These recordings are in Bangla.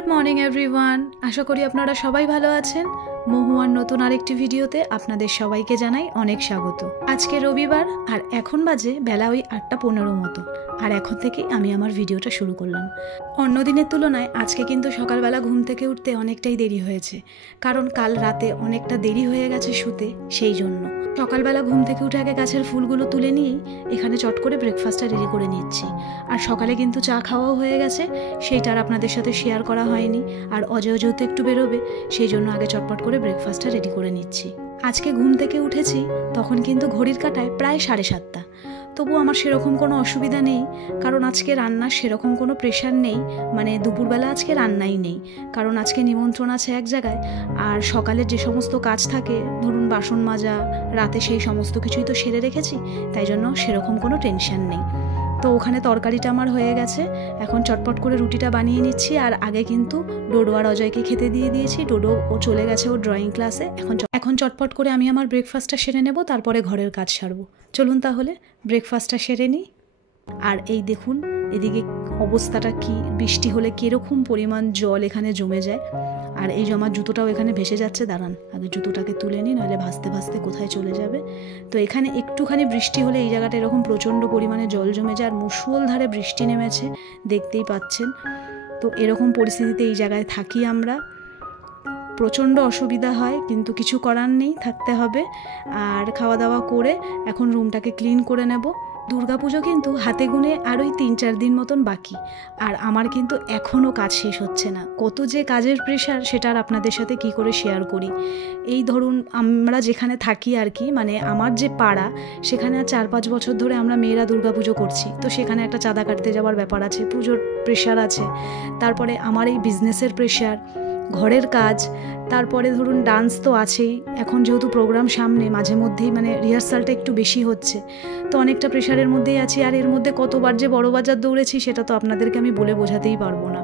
गुड मर्निंग एवरीवन आशा करी आपनारा सबाई भालो आछेन। महुआर नतून आरेकटी भिडियोते आपनादेर सबाइके जानाई अनेक स्वागत। आजके रविवार और एखन बाजे बेला ओई 8:15 मतो और एखन थेकेई आमी आमार भिडियोटा शुरू करलाम। अन्य दिनेर तुलनाय आजके किन्तु सकालबेला घुम थेके उठते अनेकटाई देरी हयेछे, कारण काल राते अनेकटा देरी हये गेछे शुते, सेई जोन्नो सकालबेला घुम थेके उठे आगे गाछेर फुलगुलो तुले निয়েই एखाने चट करे ब्रेकफास्टटा रेडी करे निচ্ছি। और सकाले किन्तु चा खाওয়াও হয়ে গেছে, সেইটা আর আপনাদের সাথে শেয়ার করা হয়নি। আর অজয় যেহেতু একটু বেরোবে সেই জন্য আগে চটপট করে ব্রেকফাস্টটা রেডি করে নিচ্ছি। আজকে ঘুম থেকে উঠেছি তখন কিন্তু ঘড়ির কাঁটায় প্রায় 7:30। তবু আমার সেরকম কোনো অসুবিধা নেই, কারণ আজকে রান্নার সেরকম কোনো প্রেশার নেই। মানে দুপুরবেলা আজকে রান্নাই নেই, কারণ আজকে নিমন্ত্রণ আছে এক জায়গায়। আর সকালের যে সমস্ত কাজ থাকে, ধরুন বাসন মাজা, রাতে সেই সমস্ত কিছুই তো সেরে রেখেছি, তাই জন্য সেরকম কোনো টেনশন নেই। তো ওখানে তরকারিটা আমার হয়ে গেছে, এখন চটপট করে রুটিটা বানিয়ে নিচ্ছি। আর আগে কিন্তু ডোডো আর অজয়কে খেতে দিয়ে দিয়েছি। ডোডো ও চলে গেছে ওর ড্রয়িং ক্লাসে। এখন চটপট করে আমি আমার ব্রেকফাস্টটা সেরে নেব, তারপরে ঘরের কাজ সারবো। চলুন তাহলে ব্রেকফাস্টটা সেরে নিই। আর এই দেখুন এদিকে অবস্থাটা কি, বৃষ্টি হলে কীরকম পরিমাণ জল এখানে জমে যায়। আর এই জমা জুতোটাও এখানে ভেসে যাচ্ছে। দাঁড়ান আগে জুতোটাকে তুলে নিই, নইলে ভাসতে ভাসতে কোথায় চলে যাবে। তো এখানে একটুখানি বৃষ্টি হলে এই জায়গাটা এরকম প্রচণ্ড পরিমাণে জল জমে যায়। আর মুষলধারে বৃষ্টি নেমেছে, দেখতেই পাচ্ছেন। তো এরকম পরিস্থিতিতে এই জায়গায় থাকি আমরা, প্রচণ্ড অসুবিধা হয়, কিন্তু কিছু করার নেই, থাকতে হবে। আর খাওয়া দাওয়া করে এখন রুমটাকে ক্লিন করে নেব। দুর্গাপুজো কিন্তু হাতে গুনে আর ওই 3-4 দিন মতন বাকি। আর আমার কিন্তু এখনও কাজ শেষ হচ্ছে না। কত যে কাজের প্রেশার সেটা আর আপনাদের সাথে কি করে শেয়ার করি। এই ধরুন আমরা যেখানে থাকি আর কি, মানে আমার যে পাড়া, সেখানে আর 4-5 বছর ধরে আমরা মেয়েরা দুর্গাপুজো করছি। তো সেখানে একটা চাঁদা কাটতে যাওয়ার ব্যাপার আছে, পুজোর প্রেশার আছে, তারপরে আমার এই বিজনেসের প্রেশার, ঘরের কাজ, তারপরে ধরুন ডান্স তো আছেই। এখন যেহেতু প্রোগ্রাম সামনে, মাঝে মধ্যেই মানে রিহার্সালটা একটু বেশি হচ্ছে, তো অনেকটা প্রেশারের মধ্যেই আছি। আর এর মধ্যে কতবার যে বড় বাজার দৌড়েছি সেটা তো আপনাদেরকে আমি বলে বোঝাতেই পারবো না।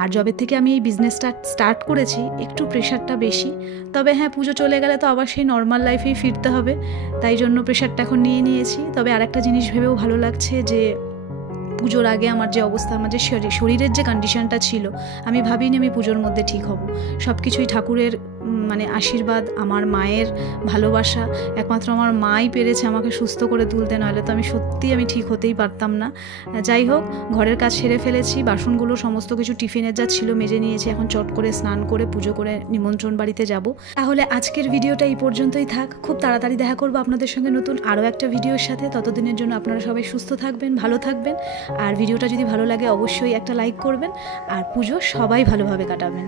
আর যবে থেকে আমি এই বিজনেসটা স্টার্ট করেছি একটু প্রেশারটা বেশি। তবে হ্যাঁ, পুজো চলে গেলে তো আবার সেই নর্মাল লাইফেই ফিরতে হবে, তাই জন্য প্রেশারটা এখন নিয়েছি। তবে আর একটা জিনিস ভেবেও ভালো লাগছে যে পুজোর আগে আমার যে অবস্থা, আমার যে শরীরের যে কন্ডিশনটা ছিল, আমি ভাবিনি আমি পুজোর মধ্যে ঠিক হব। সব কিছুই ঠাকুরের মানে আশীর্বাদ, আমার মায়ের ভালোবাসা, একমাত্র আমার মাই পেরেছে আমাকে সুস্থ করে তুলতে, নইলে তো আমি ঠিক হতেই পারতাম না। যাই হোক, ঘরের কাজ সেরে ফেলেছি, বাসনগুলো সমস্ত কিছু টিফিনের যা ছিল মেজে নিয়েছি। এখন চট করে স্নান করে পুজো করে নিমন্ত্রণ বাড়িতে যাব। তাহলে আজকের ভিডিওটা এই পর্যন্তই থাক। খুব তাড়াতাড়ি দেখা করবো আপনাদের সঙ্গে নতুন আরও একটা ভিডিওর সাথে। ততদিনের জন্য আপনারা সবাই সুস্থ থাকবেন, ভালো থাকবেন। আর ভিডিওটা যদি ভালো লাগে অবশ্যই একটা লাইক করবেন। আর পুজো সবাই ভালোভাবে কাটাবেন।